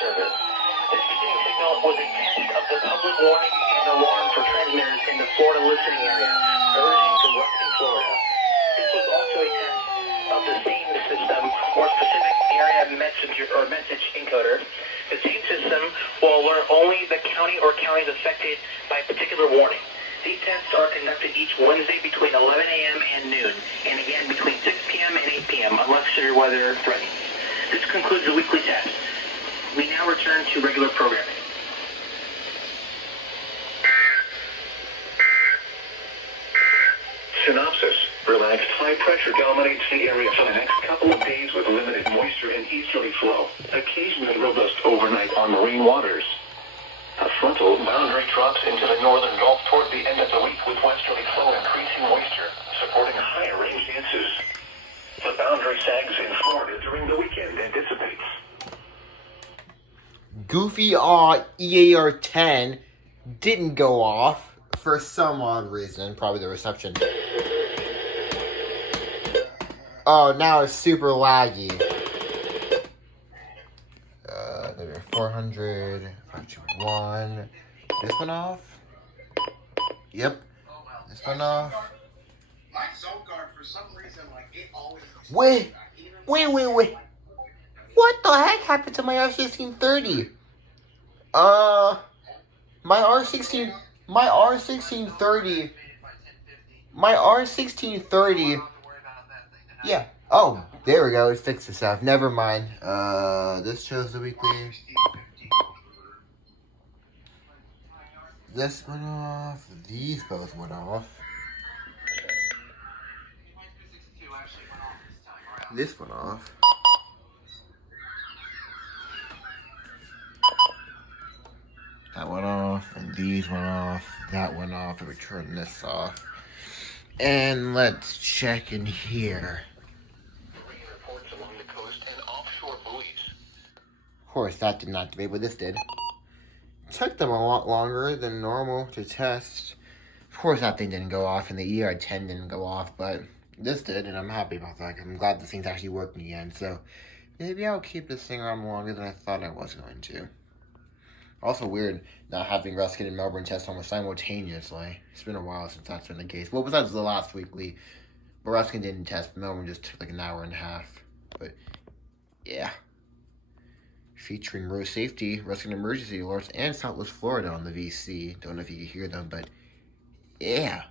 service. This beginning signal was a test of the public warning and alarm for transmitters in the Florida listening area, originating from Ruskin, Florida. This was also a test of the same system, or specific area message encoder. The same system will alert only the county or counties affected by a particular warning. These tests are conducted each Wednesday between 11 a.m. and noon, and again between 6 p.m. and 8 p.m. unless severe weather threatens. This concludes the weekly test. We now return to regular programming. Synopsis. Relaxed high pressure dominates the area for the next couple of days with limited moisture and easterly flow. Occasionally robust overnight on marine waters. A frontal boundary drops into the northern Gulf toward the end of the week with westerly flow increasing moisture, supporting higher rain chances. The boundary sags in Florida during the weekend and dissipates. Goofy EAR10 didn't go off for some odd reason, probably the reception. Oh, now it's super laggy. 400, 521. This one off? Yep. This one off. My zone guard, for some reason, like, it always... Wait. What the heck happened to my R1630? My R1630. Yeah. Oh, there we go. It fixed itself. Never mind. This shows the weekly. This went off. These both went off. This went off. That went off, and these went off. That went off, and we turned this off. And let's check in here. Rain reports along the coast and offshore buoys. Of course, that didn't activate, but this did. Took them a lot longer than normal to test. Of course, that thing didn't go off, and the ER10 didn't go off, but this did, and I'm happy about that. I'm glad this thing's actually working again, so maybe I'll keep this thing around longer than I thought I was going to. Also weird not having Ruskin and Melbourne test almost simultaneously. It's been a while since that's been the case. Well, besides the last weekly, but Ruskin didn't test. Melbourne just took like an hour and a half. But, yeah. Featuring road safety, Ruskin emergency alerts, and Southwest Florida on the VC. Don't know if you can hear them, but, yeah.